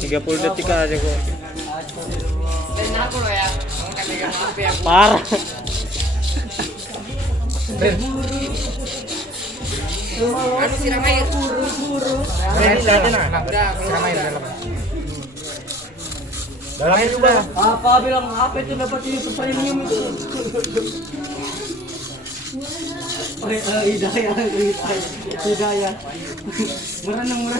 30 detik aja kok. Dan aku loh ya. Parah. Anu siram air. Udah, siram air dalam. Dalamnya juga. Apa bilang apa itu dapat itu premium itu? Hidayah. Merenung.